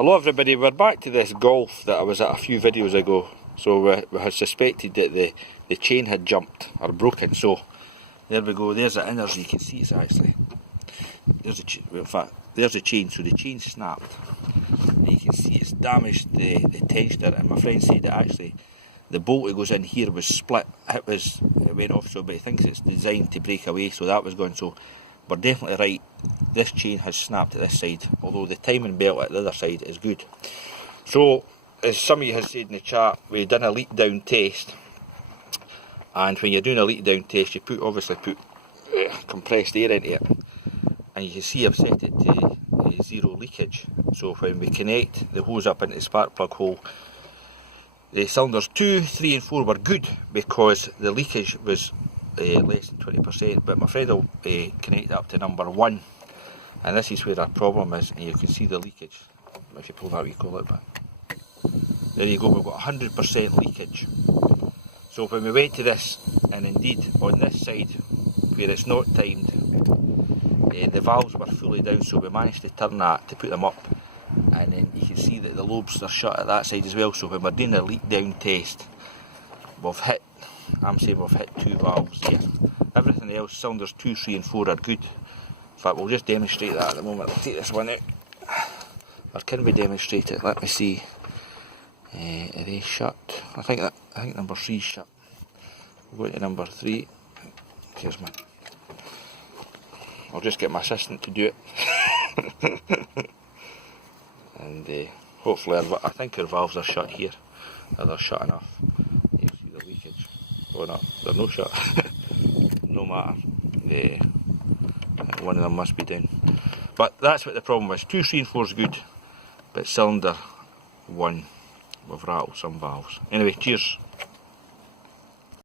Hello everybody, we're back to this Golf that I was at a few videos ago. So we had suspected that the chain had jumped or broken, so there we go, there's the inners. You can see it's actually, there's the chain, so the chain snapped. And you can see it's damaged the tensioner, and my friend said that actually the bolt that goes in here was split. It went off, so but he thinks it's designed to break away, so that was going. So we're definitely right, this chain has snapped at this side, although the timing belt at the other side is good. So, as some of you have said in the chat, we done a leak down test, and when you're doing a leak down test, you obviously put compressed air into it, and you can see I've set it to zero leakage. So when we connect the hose up into the spark plug hole, the cylinders 2, 3 and 4 were good because the leakage was less than 20%, but my friend will connect up to number 1, and this is where our problem is, and you can see the leakage if you pull that wee collet back. There you go, we've got 100% leakage. So when we went to this, and indeed on this side where it's not timed, the valves were fully down, so we managed to turn that to put them up, and then you can see that the lobes are shut at that side as well. So when we're doing a leak down test, I'm saying we've hit 2 valves there. Everything else, cylinders 2, 3 and 4 are good. In fact, we'll just demonstrate that at the moment. I'll take this one out. Or can we demonstrate it? Let me see. Are they shut? I think number 3 is shut. We'll go to number 3. Here's mine. I'll just get my assistant to do it. And hopefully, I think our valves are shut here. They're shut enough. You can see the leakage. Oh no, they're no shut. No matter. One of them must be down. But that's what the problem was. 2, 3 and 4 is good, but cylinder 1, we've rattled some valves. Anyway, cheers.